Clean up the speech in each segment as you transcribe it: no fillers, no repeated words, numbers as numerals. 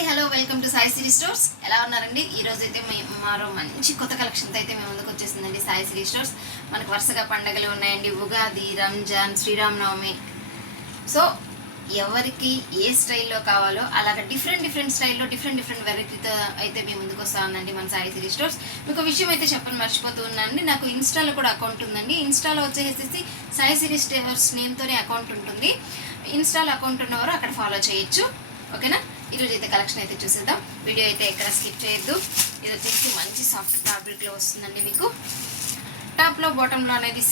Hi hello welcome to Sai Siri stores. ఎలా ఉన్నారండి? ఈ రోజు అయితే మరో మంచి కొత్త కలెక్షన్తో అయితే మేము ముందుకు వచ్చేసిందండి సాయి సిరీ స్టోర్స్. మనకు వరుసగా పండగలు ఉన్నాయండి, ఉగాది, రంజాన్, శ్రీరామనవమి. సో ఎవరికి ఏ స్టైల్లో కావాలో అలాగ డిఫరెంట్ స్టైల్లో డిఫరెంట్ వెరైటీతో అయితే మేము ముందుకు వస్తా ఉందండి మన సాయి సిరీ స్టోర్స్. మీకు విషయం అయితే చెప్పని మర్చిపోతూ ఉన్నానండి, నాకు ఇన్స్టాలో కూడా అకౌంట్ ఉందండి. ఇన్స్టాలో వచ్చేసి సాయి సిరీ స్టోర్స్ నేమ్తోనే అకౌంట్ ఉంటుంది. ఇన్స్టాలో అకౌంట్ ఉన్నవారు అక్కడ ఫాలో చేయొచ్చు. ఓకేనా? ఈరోజు అయితే కలెక్షన్ అయితే చూసేద్దాం. వీడియో అయితే ఎక్కడ స్కిప్ చేయొద్దు. ఇది వచ్చేసి మంచి సాఫ్ట్ ఫ్యాబ్రిక్లో వస్తుందండి. మీకు టాప్లో బాటంలో అనేది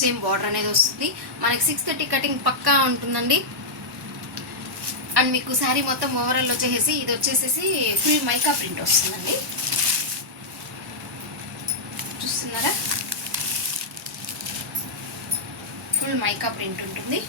సేమ్ బార్డర్ అనేది వస్తుంది. మనకి 630 కటింగ్ పక్కా ఉంటుందండి. అండ్ మీకు శారీ మొత్తం ఓవరాల్ వచ్చేసి ఇది వచ్చేసి ఫుల్ మైకా ప్రింట్ వస్తుందండి. చూస్తున్నారా? ఫుల్ మైకా ప్రింట్ ఉంటుంది.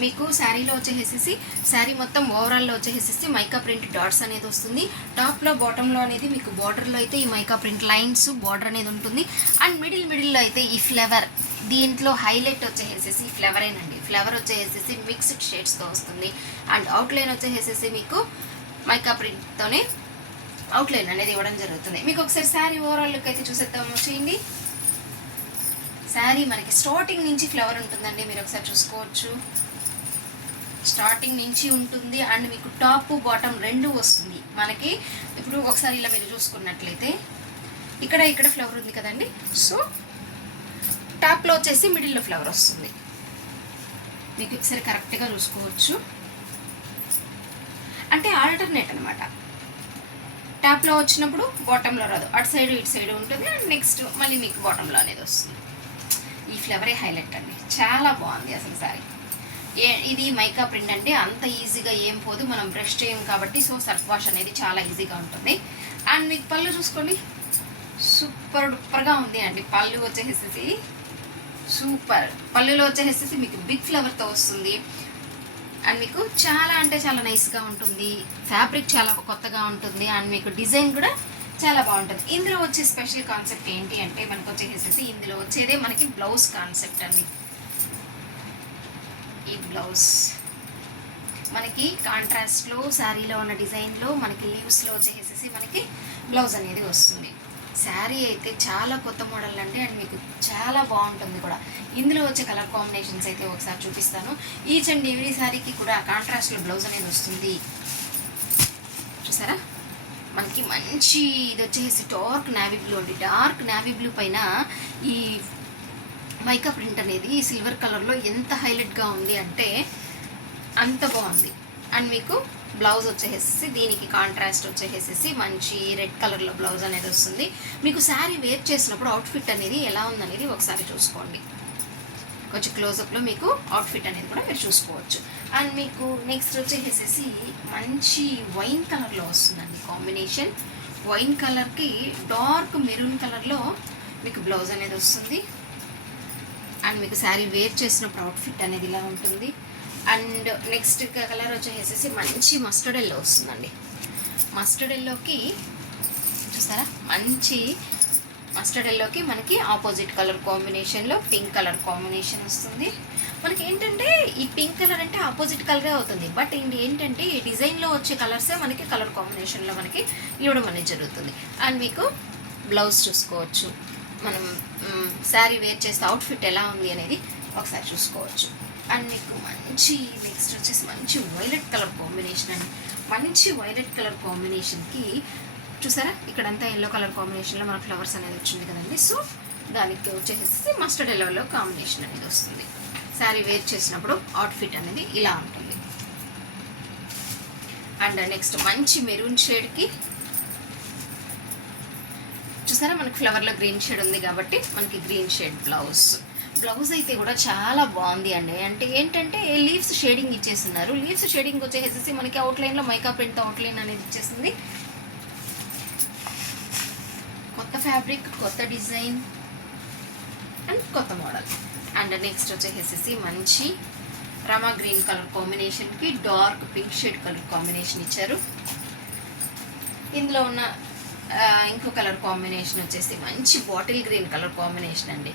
మీకు శారీలో వచ్చేసేసి శారీ మొత్తం ఓవరాల్లో వచ్చేసేసి మైకా ప్రింట్ డాట్స్ అనేది వస్తుంది. టాప్లో బాటంలో అనేది మీకు బార్డర్లో అయితే ఈ మైకా ప్రింట్ లైన్స్ బార్డర్ అనేది ఉంటుంది. అండ్ మిడిల్లో అయితే ఈ ఫ్లవర్, దీంట్లో హైలైట్ వచ్చేసేసి ఫ్లవరేనండి. ఫ్లవర్ వచ్చేసేసి మిక్స్డ్ షేడ్స్తో వస్తుంది. అండ్ అవుట్లైన్ వచ్చేసేసి మీకు మైకా ప్రింట్తోనే అవుట్లైన్ అనేది ఇవ్వడం జరుగుతుంది. మీకు ఒకసారి శారీ ఓవరాల్ లుక్ అయితే చూసేద్దాం వచ్చేయండి. శారీ మనకి స్టార్టింగ్ నుంచి ఫ్లవర్ ఉంటుందండి, మీరు ఒకసారి చూసుకోవచ్చు. స్టార్టింగ్ నుంచి ఉంటుంది. అండ్ మీకు టాప్ బాటమ్ రెండు వస్తుంది. మనకి ఇప్పుడు ఒకసారి ఇలా మీరు చూసుకున్నట్లయితే ఇక్కడ ఫ్లవర్ ఉంది కదండి. సో టాప్లో వచ్చేసి మిడిల్లో ఫ్లవర్ వస్తుంది. మీకు ఒకసారి కరెక్ట్గా చూసుకోవచ్చు. అంటే ఆల్టర్నేట్ అనమాట. టాప్లో వచ్చినప్పుడు బాటంలో రాదు, అటు సైడ్ ఇటు సైడ్ ఉంటుంది. అండ్ నెక్స్ట్ మళ్ళీ మీకు బాటంలో అనేది వస్తుంది. ఈ ఫ్లవరే హైలైట్ అండి, చాలా బాగుంది అసలు సారీ. ఇది మైకా ప్రింట్ అంటే అంత ఈజీగా ఏం పోదు, మనం బ్రష్ చేయం కాబట్టి. సో సర్ఫ్ వాష్ అనేది చాలా ఈజీగా ఉంటుంది. అండ్ మీకు పళ్ళు చూసుకోండి, సూపర్గా ఉంది అండి. పళ్ళు వచ్చేసేసి సూపర్. పళ్ళులో వచ్చేసేసి మీకు బిగ్ ఫ్లవర్తో వస్తుంది. అండ్ మీకు చాలా అంటే చాలా నైస్గా ఉంటుంది. ఫ్యాబ్రిక్ చాలా కొత్తగా ఉంటుంది. అండ్ మీకు డిజైన్ కూడా చాలా బాగుంటుంది. ఇందులో వచ్చే స్పెషల్ కాన్సెప్ట్ ఏంటి అంటే మనకు వచ్చేసేసి ఇందులో వచ్చేదే మనకి బ్లౌజ్ కాన్సెప్ట్ అండి. ఈ బ్లౌజ్ మనకి కాంట్రాస్ట్లో శారీలో ఉన్న డిజైన్లో మనకి లీవ్స్లో వచ్చేసేసి మనకి బ్లౌజ్ అనేది వస్తుంది. శారీ అయితే చాలా కొత్త మోడల్ అండి. అండ్ మీకు చాలా బాగుంటుంది కూడా. ఇందులో వచ్చే కలర్ కాంబినేషన్స్ అయితే ఒకసారి చూపిస్తాను. ఈచ్ అండ్ ఎవ్రీ శారీకి కూడా కాంట్రాస్ట్లో బ్లౌజ్ అనేది వస్తుంది. చూసారా? మనకి మంచి ఇది వచ్చేసి డార్క్ నావీ బ్లూ అండి. డార్క్ నావీ బ్లూ పైన ఈ మైకా ప్రింట్ అనేది సిల్వర్ కలర్లో ఎంత హైలైట్గా ఉంది అంటే అంత బాగుంది. అండ్ మీకు బ్లౌజ్ వచ్చేసేసి దీనికి కాంట్రాస్ట్ వచ్చేసేసి మంచి రెడ్ కలర్లో బ్లౌజ్ అనేది వస్తుంది. మీకు శారీ వేర్ చేసినప్పుడు అవుట్ఫిట్ అనేది ఎలా ఉందనేది ఒకసారి చూసుకోండి. కొంచెం క్లోజప్లో మీకు అవుట్ఫిట్ అనేది కూడా మీరు చూసుకోవచ్చు. అండ్ మీకు నెక్స్ట్ వచ్చేసేసి మంచి వైన్ కలర్లో వస్తుందండి కాంబినేషన్. వైన్ కలర్కి డార్క్ మెరూన్ కలర్లో మీకు బ్లౌజ్ అనేది వస్తుంది. అండ్ మీకు శారీ వేర్ చేసినప్పుడు అవుట్ఫిట్ అనేది ఇలా ఉంటుంది. అండ్ నెక్స్ట్ కలర్ వచ్చేసేసి మంచి మస్టర్డ్ ఎల్లో వస్తుందండి. మస్టర్డ్ ఎల్లోకి చూసారా? మంచి మస్టర్డ్ ఎల్లోకి మనకి ఆపోజిట్ కలర్ కాంబినేషన్లో పింక్ కలర్ కాంబినేషన్ వస్తుంది. మనకి ఏంటంటే ఈ పింక్ కలర్ అంటే ఆపోజిట్ కలరే అవుతుంది. బట్ ఏంటంటే ఈ డిజైన్లో వచ్చే కలర్సే మనకి కలర్ కాంబినేషన్లో మనకి ఇవ్వడం అనేది జరుగుతుంది. అండ్ మీకు బ్లౌజ్ చూసుకోవచ్చు. మనం శారీ వేర్ చేస్తే అవుట్ఫిట్ ఎలా ఉంది అనేది ఒకసారి చూసుకోవచ్చు. అండ్ మీకు మంచి నెక్స్ట్ వచ్చేసి మంచి వైలెట్ కలర్ కాంబినేషన్ అండి. మంచి వైలెట్ కలర్ కాంబినేషన్కి చూసారా? ఇక్కడంతా ఎల్లో కలర్ కాంబినేషన్లో మన ఫ్లవర్స్ అనేది వచ్చింది కదండి. సో దానికి వచ్చేసి మస్టర్డ్ ఎల్లోలో కాంబినేషన్ అనేది వస్తుంది. శారీ వేర్ చేసినప్పుడు అవుట్ఫిట్ అనేది ఇలా ఉంటుంది. అండ్ నెక్స్ట్ మంచి మెరూన్ షేడ్కి చూసారా? మనకి ఫ్లవర్లో గ్రీన్ షేడ్ ఉంది కాబట్టి మనకి గ్రీన్ షేడ్ బ్లౌజ్ అయితే కూడా చాలా బాగుంది అండి. అంటే ఏంటంటే లీవ్స్ షేడింగ్ ఇచ్చేస్తున్నారు. లీవ్స్ షేడింగ్ వచ్చేసేసి మనకి అవుట్లైన్లో మైకా ప్రింట్ అవుట్లైన్ అనేది ఇచ్చేసింది. కొత్త ఫ్యాబ్రిక్, కొత్త డిజైన్ అండ్ కొత్త మోడల్. అండ్ నెక్స్ట్ వచ్చేసేసి మంచి రమా గ్రీన్ కలర్ కాంబినేషన్కి dark pink shade colour combination ఇచ్చారు. ఇందులో ఉన్న ఇంకో కలర్ కాంబినేషన్ వచ్చేసి మంచి బాటిల్ గ్రీన్ కలర్ కాంబినేషన్ అండి.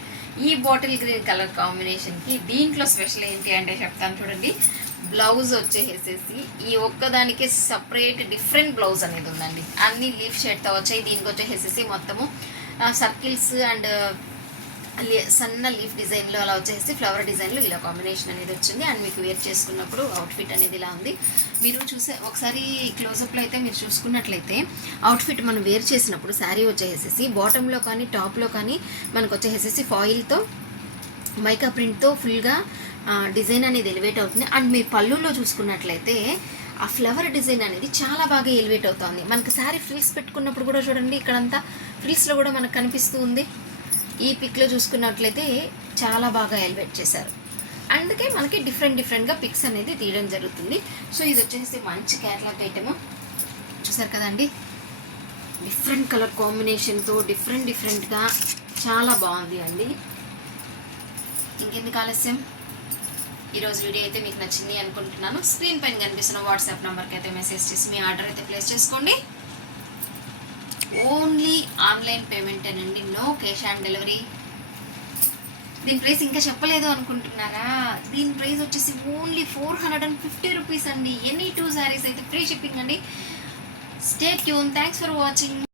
ఈ బాటిల్ గ్రీన్ కలర్ కాంబినేషన్కి దీంట్లో స్పెషల్ ఏంటి అంటే చెప్తాను చూడండి. బ్లౌజ్ వచ్చేసేసి ఈ ఒక్కదానికి సపరేట్ డిఫరెంట్ బ్లౌజ్ అనేది ఉందండి. అన్ని లీఫ్ షేడ్తో వచ్చాయి. దీనికి వచ్చేసేసి మొత్తము సర్కిల్స్ అండ్ సన్న లీఫ్ డిజైన్లో అలా వచ్చేసి ఫ్లవర్ డిజైన్లో ఇలా కాంబినేషన్ అనేది వచ్చింది. అండ్ మీకు వేర్ చేసుకున్నప్పుడు అవుట్ఫిట్ అనేది ఇలా ఉంది. మీరు ఒకసారి క్లోజప్లో అయితే మీరు చూసుకున్నట్లయితే అవుట్ఫిట్ మనం వేర్ చేసినప్పుడు శారీ వచ్చేసేసి బాటంలో కానీ టాప్లో కానీ మనకు వచ్చేసేసి ఫాయిల్తో మైకా ప్రింట్తో ఫుల్గా డిజైన్ అనేది ఎలివేట్ అవుతుంది. అండ్ మీరు పళ్ళులో చూసుకున్నట్లయితే ఆ ఫ్లవర్ డిజైన్ అనేది చాలా బాగా ఎలివేట్ అవుతుంది. మనకు శారీ ఫ్రిల్స్ పెట్టుకున్నప్పుడు కూడా చూడండి, ఇక్కడంతా ఫ్రిల్స్లో కూడా మనకు కనిపిస్తూ ఉంది. ఈ పిక్లో చూసుకున్నట్లయితే చాలా బాగా ఎలివేట్ చేశారు. అందుకే మనకి డిఫరెంట్గా పిక్స్ అనేది తీయడం జరుగుతుంది. సో ఇది వచ్చేసి మంచి కేటలాగ్ ఐటమ్ చూసారు కదండి. డిఫరెంట్ కలర్ కాంబినేషన్తో డిఫరెంట్గా చాలా బాగుంది అండి. ఇంకెందుకు ఆలస్యం, ఈరోజు వీడియో అయితే మీకు నచ్చింది అనుకుంటున్నాను. స్క్రీన్ పైన కనిపిస్తున్న వాట్సాప్ నెంబర్కి అయితే మెసేజ్ చేసి మీ ఆర్డర్ అయితే ప్లేస్ చేసుకోండి. ఓన్లీ ఆన్లైన్ పేమెంటేనండి, నో క్యాష్ ఆన్ డెలివరీ. దీని ప్రైస్ ఇంకా చెప్పలేదు అనుకుంటున్నారా? దీని ప్రైస్ వచ్చేసి ఓన్లీ 450 రూపీస్ అండి. ఎనీ 2 శారీస్ అయితే ఫ్రీ షిప్పింగ్ అండి. Stay tune. Thanks for watching.